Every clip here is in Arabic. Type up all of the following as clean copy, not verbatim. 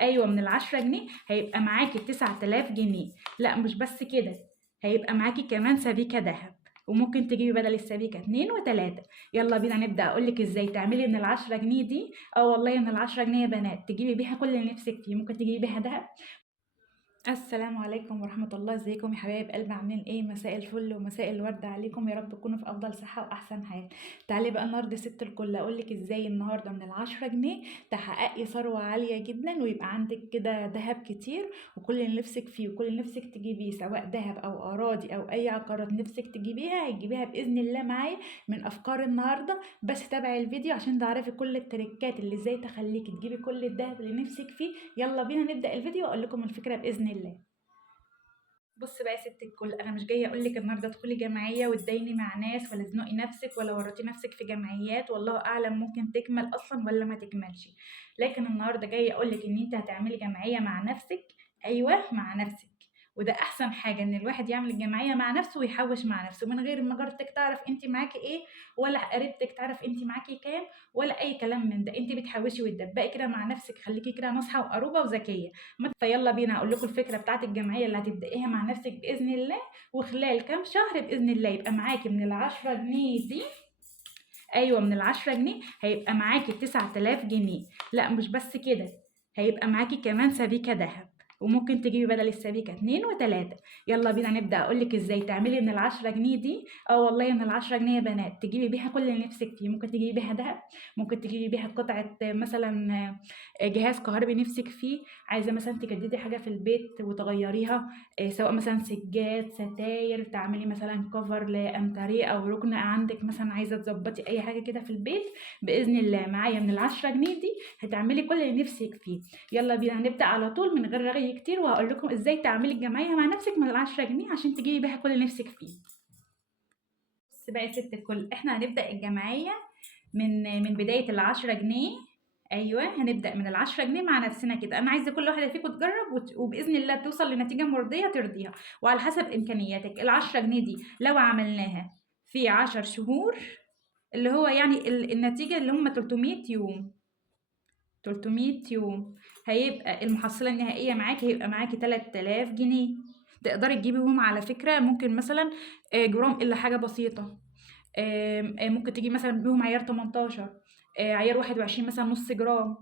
ايوه من ال10 جنيه هيبقى معاكي 9000 جنيه. لا مش بس كده، هيبقى معاكي كمان سبيكة دهب، وممكن تجيبي بدل السبيكة 2 و3. يلا بينا نبدأ. أقولك ازاي تعملي من ال10 جنيه دي. والله من ال10 جنيه يا بنات تجيبي بيها كل اللي نفسك فيه. ممكن تجيبي بيها دهب. السلام عليكم ورحمة الله. ازيكم يا حبايب قلبي؟ عاملين ايه؟ مساء الفل ومساء الورد عليكم، يا رب تكونوا في افضل صحة واحسن حال. تعالي بقى النهارده ست الكل اقولك ازاي النهارده من ال10 جنيه تحققي ثروة عالية جدا، ويبقى عندك كده ذهب كتير، وكل اللي نفسك فيه وكل اللي نفسك تجيبيه سواء ذهب او اراضي او اي عقارات نفسك تجيبيها هتجيبيها باذن الله معايا من افكار النهارده. بس تابعي الفيديو عشان تعرفي كل التريكات اللي ازاي تخليكي تجيبي كل الذهب اللي نفسك فيه. يلا بينا نبدأ الفيديو واقول لكم الفكرة باذن الله. بص بقى يا ست الكل، انا مش جايه اقول لك النهارده ادخلي جمعيه وتديني مع ناس ولا تزنقي نفسك ولا ورطي نفسك في جمعيات، والله اعلم ممكن تكمل اصلا ولا ما تكملش. لكن النهارده جايه اقول لك ان انت هتعملي جمعيه مع نفسك. ايوه مع نفسك. وده احسن حاجه، ان الواحد يعمل الجمعيه مع نفسه ويحوش مع نفسه من غير ما جارتك تعرف انت معاكي ايه، ولا قريبتك تعرف انت معاكي كام، ولا اي كلام من ده. انت بتحوشي وتدبقي كده مع نفسك، خليكي كده ناصحه وقروبه وذكيه. فيلا بينا اقول لكم الفكره بتاعت الجمعيه اللي هتبدايها مع نفسك باذن الله، وخلال كام شهر باذن الله يبقى معاكي من ال10 جنيه دي. ايوه من ال10 جنيه هيبقى معاكي 9000 جنيه. لا مش بس كده، هيبقى معاكي كمان سبيكة دهب، وممكن تجيبي بدل السبيكة 2 و3. يلا بينا نبدأ. أقولك ازاي تعملي من ال10 جنيه دي. والله من ال10 جنيه يا بنات تجيبي بيها كل اللي نفسك فيه. ممكن تجيبي بيها دهب، ممكن تجيبي بيها قطعة مثلا جهاز كهربي نفسك فيه. عايزة مثلا تجددي حاجة في البيت وتغيريها، سواء مثلا سجاد، ستاير، تعملي مثلا كفر لانتريه او ركن عندك، مثلا عايزه تظبطي اي حاجه كده في البيت. باذن الله معايا من ال10 جنيه دي هتعملي كل اللي نفسك فيه. يلا بينا هنبدا على طول من غير رغي كتير، وهقول لكم ازاي تعملي الجمعيه مع نفسك من ال10 جنيه عشان تجيبي بيها كل اللي نفسك فيه. بص بقى يا ست الكل، احنا هنبدا الجمعيه من بدايه ال10 جنيه. ايوه هنبدا من ال10 جنيه مع نفسنا كده. انا عايزه كل واحده فيكم تجرب وباذن الله توصل لنتيجه مرضيه ترضيها، وعلى حسب امكانياتك. ال10 جنيه دي لو عملناها في 10 شهور، اللي هو يعني النتيجه اللي هم 300 يوم، 300 يوم هيبقى المحصله النهائيه معاكي، هيبقى معاكي 3000 جنيه. تقدري تجيبيهم على فكره، ممكن مثلا جرام الا حاجه بسيطه. ممكن تجيبي مثلا بيهم عيار 18، عيار 21 مثلا نص جرام.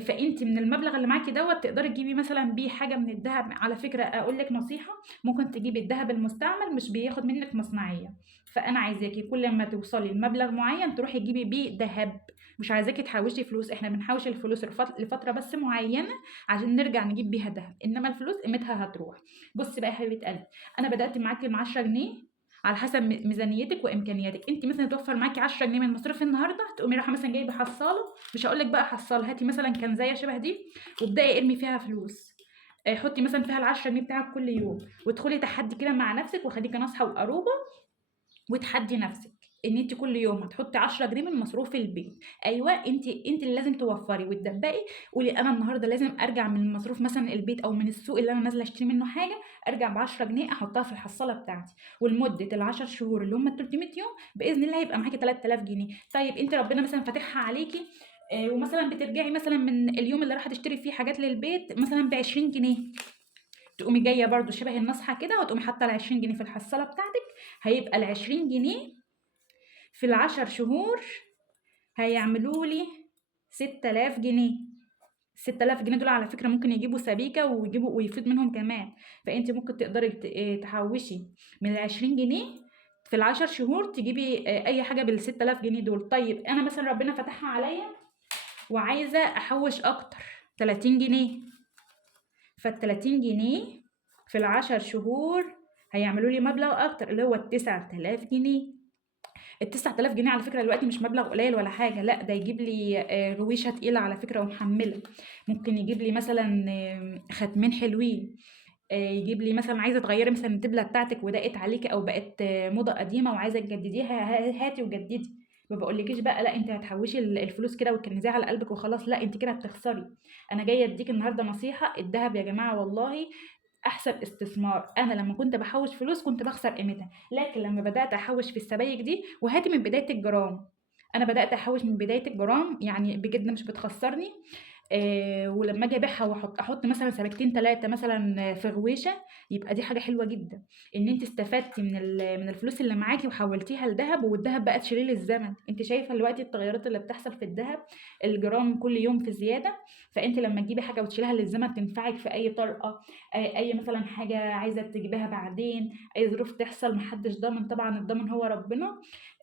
فانت من المبلغ اللي معاكي دوت تقدري تجيبي مثلا بيه حاجه من الذهب. على فكره اقول لك نصيحه، ممكن تجيبي الذهب المستعمل مش بياخد منك مصنعيه. فانا عايزاكي كل ما توصلي لمبلغ معين تروحي تجيبي بيه ذهب. مش عايزاكي تحوشي فلوس، احنا بنحوش الفلوس لفتره بس معينه عشان نرجع نجيب بيها ذهب، انما الفلوس قيمتها هتروح. بصي بقى يا حبيبه قلبي، انا بدات معاكي ب 10 جنيه على حسب ميزانيتك وامكانياتك. انت مثلا توفر معاكي 10 جنيه من مصروف النهارده، تقومي رايحه مثلا جايبه حصاله. مش هقول لك بقى حصاله، هاتي مثلا كنزايه شبه دي وابداي ارمي فيها فلوس. حطي مثلا فيها ال10 جنيه بتاعك كل يوم، وادخلي تحدي كده مع نفسك وخليكي ناصحه وقروبه، وتحدي نفسك ان انت كل يوم هتحطي 10 جنيه من مصروف البيت. ايوه انت اللي لازم توفري وتدبقي. قولي انا النهارده لازم ارجع من مصروف مثلا البيت او من السوق اللي انا نازله اشتري منه حاجه، ارجع ب 10 جنيه احطها في الحصاله بتاعتي. ولمده ال10 شهور اللي هم 300 يوم باذن الله هيبقى معاكي 3000 جنيه. طيب انت ربنا مثلا فاتحها عليكي، ومثلا بترجعي مثلا من اليوم اللي راح تشتري فيه حاجات للبيت مثلا ب 20 جنيه، تقومي جايه برضو شبه النصحه كده وتقومي حاطه ال 20 جنيه في الحصاله بتاعتك. هيبقى ال 20 جنيه في ال10 شهور هيعملوا لي 6000 جنيه. 6000 جنيه دول على فكرة ممكن يجيبوا سبيكة ويجيبوا ويفيد منهم كمان. فانت ممكن تقدري تحوشي من ال20 جنيه في ال10 شهور تجيبي اي حاجة بال6000 جنيه دول. طيب انا مثلا ربنا فتحها عليا وعايزة احوش اكتر، 30 جنيه. فال30 جنيه في ال10 شهور هيعملوا لي مبلغ اكتر اللي هو ال9000 جنيه. ال9000 جنيه على فكرة دلوقتي مش مبلغ قليل ولا حاجة، لا ده يجيب لي غويشة تقيلة على فكرة ومحملة. ممكن يجيب لي مثلا ختمين حلوين. يجيب لي مثلا عايزة تغيري مثلا الدبلة بتاعتك وضاقت عليكي أو بقت موضة قديمة وعايزة تجدديها، هاتي وجددي. ما بقولكيش بقى لا انت هتحوشي الفلوس كده وتكنزيها على قلبك وخلاص، لا انت كده هتخسري. انا جايه اديك النهارده نصيحه. الذهب يا جماعه والله احسن استثمار. انا لما كنت بحوش فلوس كنت بخسر قيمتها، لكن لما بدات احوش في السبائك دي، وهاتي من بدايه الجرام، انا بدات احوش من بدايه الجرام يعني بجد مش بتخسرني. ولما اجي ابيعها احط مثلا سبيكتين 3 مثلا في غويشه، يبقى دي حاجه حلوه جدا، ان انت استفدتي من الفلوس اللي معاكي وحولتيها لذهب، والذهب بقى تشيليه للزمن. انت شايفه دلوقتي التغيرات اللي بتحصل في الذهب، الجرام كل يوم في زياده. فانت لما تجيبي حاجه وتشيلها للزمن تنفعك في اي طرقه، اي مثلا حاجه عايزه تجيبيها بعدين، اي ظروف تحصل محدش ضامن، طبعا الضامن هو ربنا.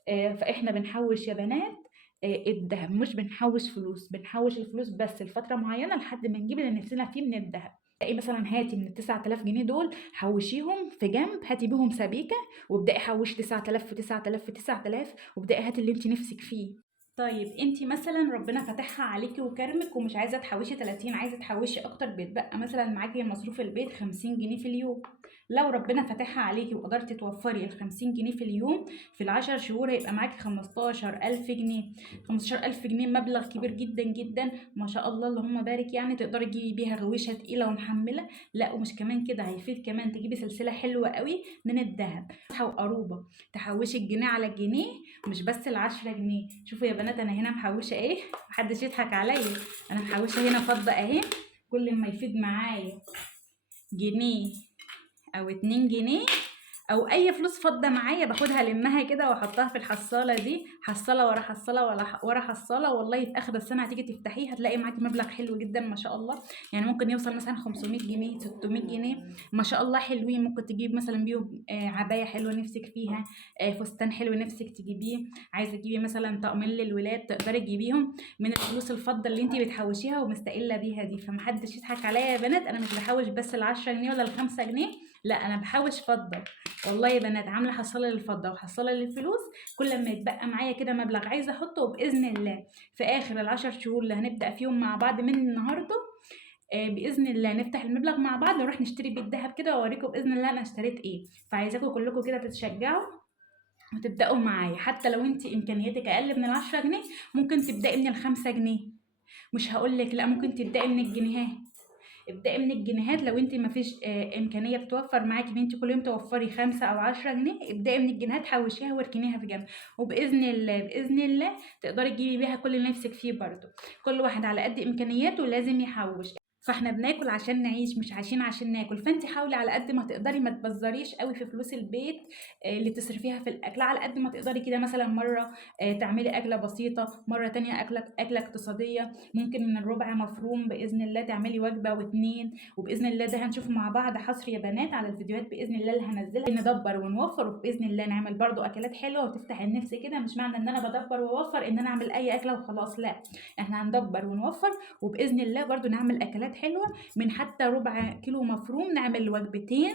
فاحنا بنحوش يا بنات الدهب، مش بنحوش فلوس، بنحوش الفلوس بس لفترة معينة لحد ما نجيب اللي نفسنا فيه من الدهب. تلاقي مثلا هاتي من ال9000 جنيه دول حوشيهم في جنب، هاتي بيهم سبيكة، وابدأي حوشي 9000 في 9000 في 9000، وابدأي هاتي اللي انت نفسك فيه. طيب انت مثلا ربنا فتحها عليكي وكرمك ومش عايزه تحوشي 30، عايزه تحوشي اكتر، بيتبقى مثلا معاكي مصروف البيت 50 جنيه في اليوم. لو ربنا فتحها عليكي وقدرتي توفري ال 50 جنيه في اليوم، في العشر شهور هيبقى معاكي 15000 جنيه. 15000 جنيه مبلغ كبير جدا جدا، ما شاء الله اللهم بارك. يعني تقدري تجيبي بيها غويشه تقيله ومحمله. لا ومش كمان كده، هيفيد كمان تجيبي سلسله حلوه قوي من الذهب وقروبه، تحوشي الجنيه على الجنيه، مش بس ال10 جنيه. شوفوا يا بنات انا هنا محوشه ايه، محدش يضحك عليا، انا محوشه هنا فضه اهي. كل ما يفيد معايا جنيه او 2 جنيه او اي فلوس فضه معايا باخدها لمها كده واحطها في الحصاله دي، حصاله ورا حصاله ورا حصاله، والله في اخر السنه هتيجي تفتحيه هتلاقي معاكي مبلغ حلو جدا ما شاء الله. يعني ممكن يوصل مثلا 500 جنيه 600 جنيه، ما شاء الله حلوين. ممكن تجيب مثلا بيهم عبايه حلوه نفسك فيها، فستان حلو نفسك تجيبيه، عايزه تجيبي مثلا طقمين للولاد تقدري تجيبيهم من الفلوس الفضه اللي انت بتحوشيها ومستقله بيها دي. فمحدش يضحك عليا يا بنات، انا مش بحوش بس ال10 جنيه ولا ال5 جنيه، لا انا بحوش فضه. والله يا بنات عامله حصاله للفضه وحصاله للفلوس، كل ما يتبقى معايا كده مبلغ عايزه احطه، وباذن الله في اخر ال10 شهور اللي هنبدا فيهم مع بعض من النهارده باذن الله نفتح المبلغ مع بعض ونروح نشتري بيه الذهب كده، واوريكم باذن الله انا اشتريت ايه. فعايزاكم كلكم كده تتشجعوا وتبداوا معايا، حتى لو انت امكانياتك اقل من ال10 جنيه ممكن تبداي من ال5 جنيه. مش هقولك لا، ممكن تبداي من الجنيهات. ابدأي من الجنيهات، لو انت مفيش امكانيه بتوفر معاكي ان انت كل يوم توفري 5 أو 10 جنيه، ابدأي من الجنيهات حوشيها واركنيها في جنب، وباذن الله باذن الله تقدري تجيبي بيها كل اللي نفسك فيه. برضو كل واحد على قد امكانياته لازم يحوش، فاحنا بناكل عشان نعيش مش عايشين عشان ناكل. فانت حاولي على قد ما تقدري ما تبذريش قوي في فلوس البيت اللي تصرفيها في الاكل، على قد ما تقدري كده. مثلا مره تعملي اكله بسيطه، مره تانية اكله اقتصاديه، ممكن من الربع مفروم باذن الله تعملي وجبه واتنين. وباذن الله ده هنشوف مع بعض حصر يا بنات على الفيديوهات باذن الله اللي هنزلها، ندبر ونوفر، وباذن الله نعمل برضو اكلات حلوه وتفتح النفس كده. مش معنى ان انا بدبر واوفر ان انا اعمل اي اكله وخلاص، لا احنا هندبر ونوفر، وباذن الله برضو نعمل اكلات حلوه. من حتى ربع كيلو مفروم نعمل وجبتين.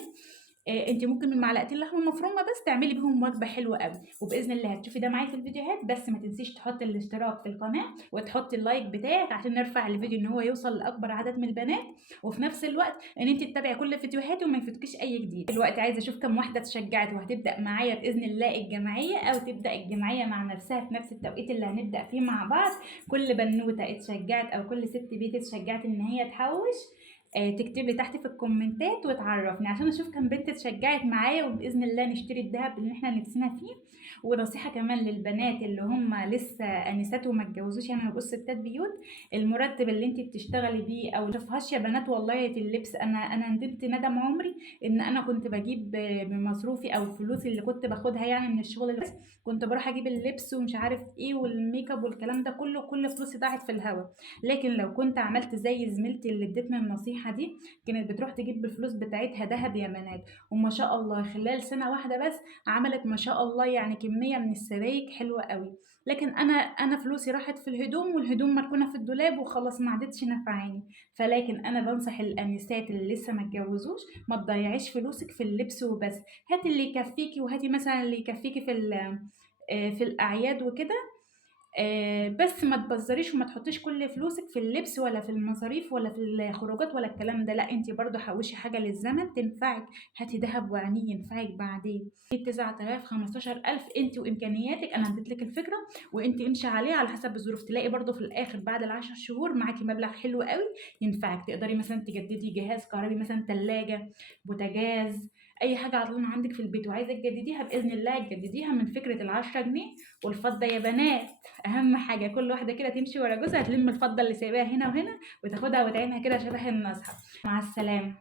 انت ممكن من معلقتين لحمه مفرومه بس تعملي بيهم وجبه حلوه قوي، وباذن الله هتشوفي ده معايا في الفيديوهات. بس ما تنسيش تحطي الاشتراك في القناه وتحطي اللايك بتاعك عشان نرفع الفيديو ان هو يوصل لاكبر عدد من البنات، وفي نفس الوقت ان انت تتابعي كل فيديوهاتي وما يفوتكيش اي جديد. دلوقتي عايزه اشوف كم واحده اتشجعت وهتبدا معايا باذن الله الجمعيه، او تبدا الجمعيه مع نفسها في نفس التوقيت اللي هنبدا فيه مع بعض. كل بنوته اتشجعت او كل ست بيت اتشجعت ان هي تحوش، تكتب لي تحت في الكومنتات وتعرفني عشان اشوف كم بنت اتشجعت معايا، وباذن الله نشتري الذهب اللي احنا نفسنا فيه. ونصيحه كمان للبنات اللي هم لسه انسات وما اتجوزوش، يعني نبص ستات بيوت، المرتب اللي انت بتشتغلي بيه او تشوفهاش يا بنات والله اللبس. انا ندمت ندم عمري ان انا كنت بجيب بمصروفي او فلوسي اللي كنت باخدها يعني من الشغل اللي كنت بروح اجيب اللبس ومش عارف ايه والميك اب والكلام ده كله، كل فلوسي ضاعت في الهوا. لكن لو كنت عملت زي زميلتي اللي ادتني النصيحه دي، كانت بتروح تجيب بالفلوس بتاعتها ذهب يا بنات، وما شاء الله خلال سنه واحده بس عملت ما شاء الله يعني كميه من السبائك حلوه قوي. لكن انا فلوسي راحت في الهدوم، والهدوم مركونه في الدولاب وخلاص ما عادتش نافعاني. فلكن انا بنصح الانسات اللي لسه ما اتجوزوش، ما تضيعيش فلوسك في اللبس وبس، هاتي اللي يكفيكي، وهاتي مثلا اللي يكفيكي في الاعياد وكده. بس ما تبذريش وما تحطيش كل فلوسك في اللبس ولا في المصاريف ولا في الخروجات ولا الكلام ده، لا انت برضو حوشي حاجه للزمن تنفعك. هاتي ذهب وعينيه ينفعك بعدين. 9000 15000 انت وامكانياتك، انا اديت لك الفكره وانت امشي عليها على حسب الظروف، تلاقي برضو في الاخر بعد ال10 شهور معاكي مبلغ حلو قوي ينفعك. تقدري مثلا تجددي جهاز كهربي، مثلا ثلاجه، بوتاجاز، اي حاجه عطلانه عندك في البيت وعايزه تجدديها باذن الله تجدديها من فكره ال10 جنيه. والفضه يا بنات اهم حاجه، كل واحده كده تمشي ورا جوزها تلم الفضه اللي سايباها هنا وهنا وتاخدها وتعينها كده شبه النصها. مع السلامه.